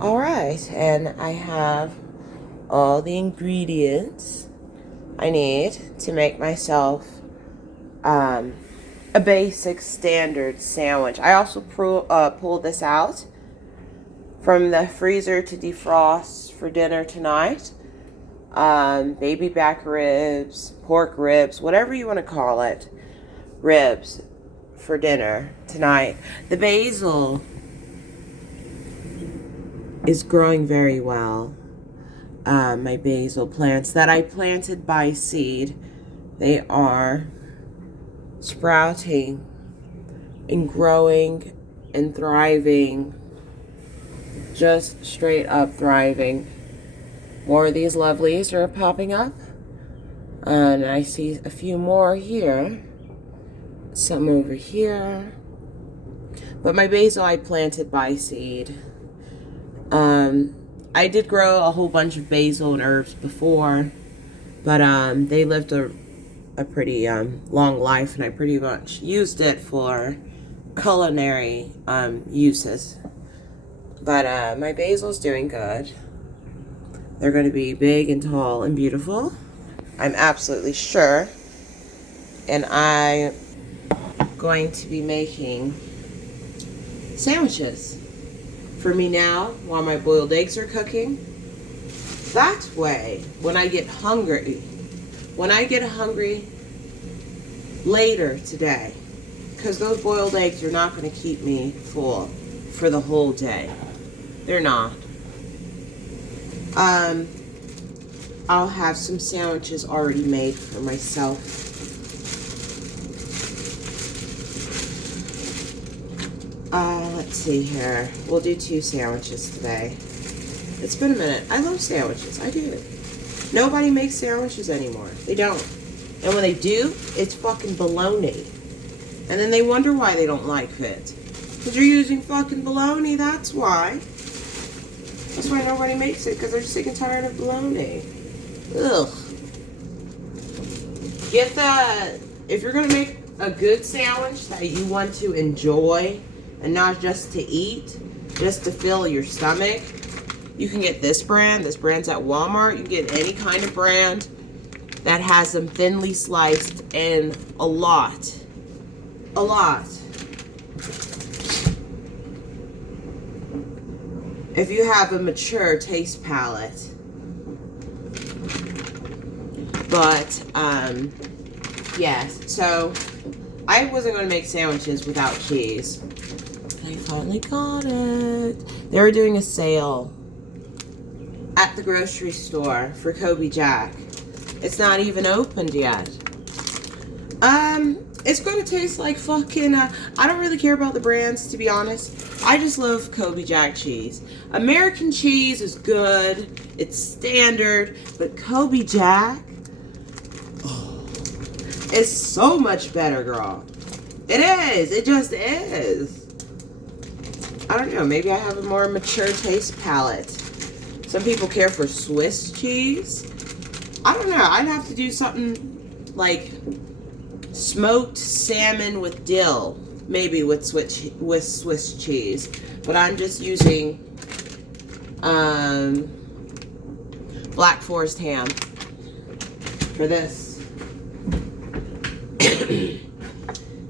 Alright, and I have all the ingredients I need to make myself a basic standard sandwich. I also pulled this out from the freezer to defrost for dinner tonight. Baby back ribs, pork ribs, whatever you want to call it, ribs for dinner tonight. The basil is growing very well. My basil plants that I planted by seed, they are sprouting and growing and thriving, just straight up thriving. More of these lovelies are popping up, and I see a few more here, some over here, but my basil I planted by seed. I did grow a whole bunch of basil and herbs before, but they lived a pretty long life, and I pretty much used it for culinary uses. But my basil's doing good. They're going to be big and tall and beautiful, I'm absolutely sure. And I'm going to be making sandwiches for me now while my boiled eggs are cooking. That way, when I get hungry later today, because those boiled eggs are not going to keep me full for the whole day. They're not. I'll have some sandwiches already made for myself. Let's see here. We'll do 2 sandwiches today. It's been a minute. I love sandwiches. I do. Nobody makes sandwiches anymore. They don't. And when they do, it's fucking baloney. And then they wonder why they don't like it. Because you're using fucking baloney, that's why. That's why nobody makes it, because they're sick and tired of baloney. Ugh. If you're going to make a good sandwich that you want to enjoy, and not just to eat, just to fill your stomach, you can get this brand. This brand's at Walmart. You can get any kind of brand that has them thinly sliced and a lot. A lot. If you have a mature taste palate. But, yes. So, I wasn't going to make sandwiches without cheese. I finally got it. They were doing a sale at the grocery store for Colby Jack. It's not even opened yet. It's going to taste like fucking, I don't really care about the brands, to be honest. I just love Colby Jack cheese. American cheese is good. It's standard. But Colby Jack, is so much better, girl. It is. It just is. I don't know. Maybe I have a more mature taste palate. Some people care for Swiss cheese. I don't know. I'd have to do something like smoked salmon with dill. Maybe with Swiss cheese. But I'm just using Black Forest ham for this.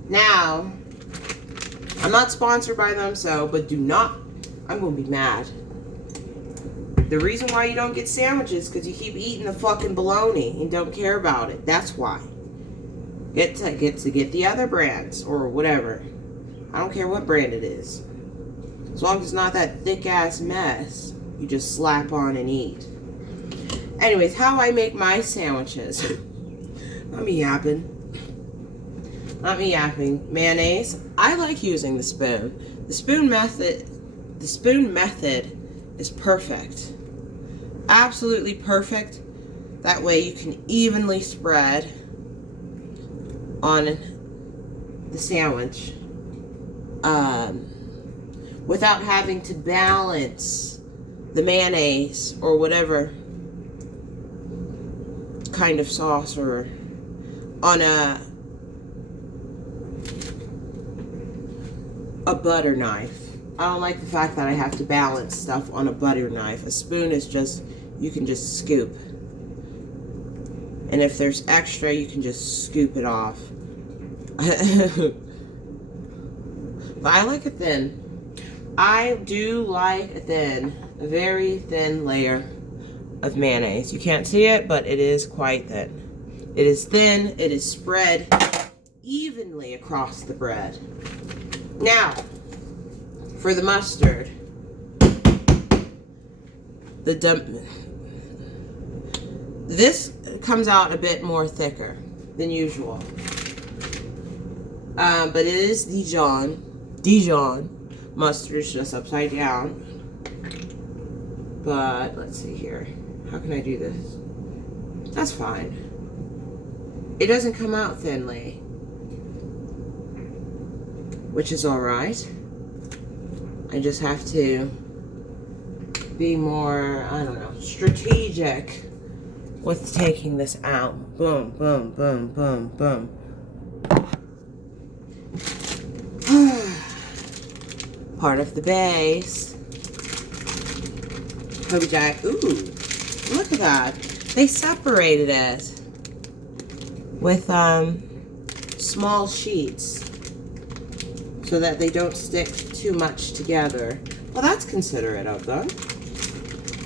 Now, I'm not sponsored by them, but do not, I'm going to be mad. The reason why you don't get sandwiches is because you keep eating the fucking bologna and don't care about it. That's why. Get the other brands or whatever. I don't care what brand it is. As long as it's not that thick ass mess you just slap on and eat. Anyways, how I make my sandwiches. Let me yapping. Mayonnaise. I like using the spoon. The spoon method is perfect. Absolutely perfect. That way you can evenly spread on the sandwich without having to balance the mayonnaise or whatever kind of sauce or on a butter knife. I don't like the fact that I have to balance stuff on a butter knife. A spoon is just, you can just scoop. And if there's extra, you can just scoop it off. But I like it thin. I do like a very thin layer of mayonnaise. You can't see it, but it is quite thin. It is thin. It is spread evenly across the bread. Now, for the mustard, this comes out a bit more thicker than usual. But it is Dijon mustard. Is just upside down. But let's see here. How can I do this? That's fine. It doesn't come out thinly, which is alright. I just have to be more, I don't know, strategic with taking this out. Boom, boom, boom, boom, boom. Part of the base. Colby Jack. Ooh, look at that. They separated it with small sheets so that they don't stick too much together. Well, that's considerate of them.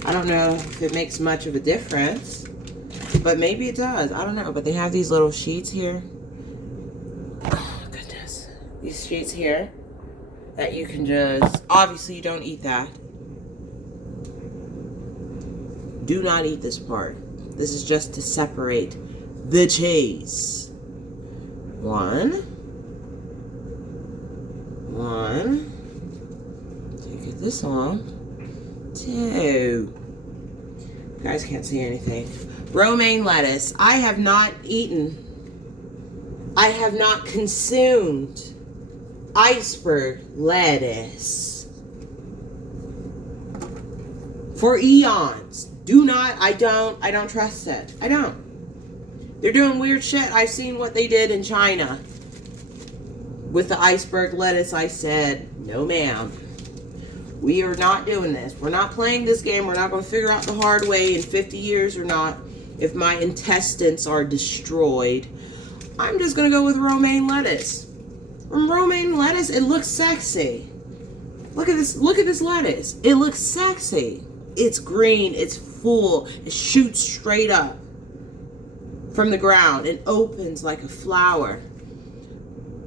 I don't know if it makes much of a difference, but maybe it does. I don't know, but they have these little sheets here. Oh, goodness. These sheets here that you can just, obviously you don't eat that. Do not eat this part. This is just to separate the cheese. One. Take it this long. Two. You guys can't see anything. Romaine lettuce. I have not consumed iceberg lettuce for eons. I don't trust it. I don't. They're doing weird shit. I've seen what they did in China with the iceberg lettuce. I said, no ma'am. We are not doing this. We're not playing this game. We're not going to figure out the hard way in 50 years or not if my intestines are destroyed. I'm just going to go with romaine lettuce. Romaine lettuce, it looks sexy. Look at this lettuce. It looks sexy. It's green. It's full. It shoots straight up from the ground. It opens like a flower.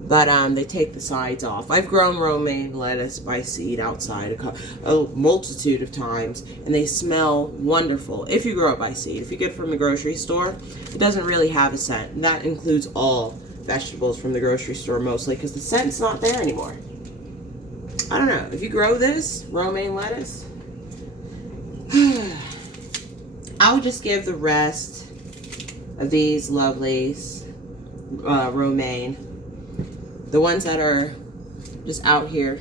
But they take the sides off. I've grown romaine lettuce by seed outside a multitude of times, and they smell wonderful if you grow it by seed. If you get it from the grocery store, it doesn't really have a scent. And that includes all vegetables from the grocery store mostly, because the scent's not there anymore. I don't know. If you grow this romaine lettuce, I'll just give the rest of these lovelies romaine. The ones that are just out here,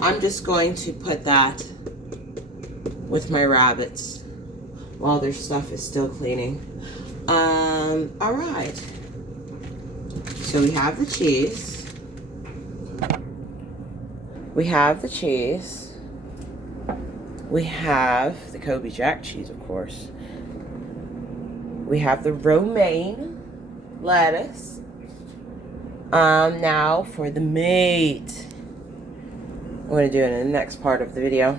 I'm just going to put that with my rabbits while their stuff is still cleaning. All right. So we have the cheese. We have the cheese. We have the Colby Jack cheese, of course. We have the romaine lettuce. Now for the meat. I'm going to do it in the next part of the video.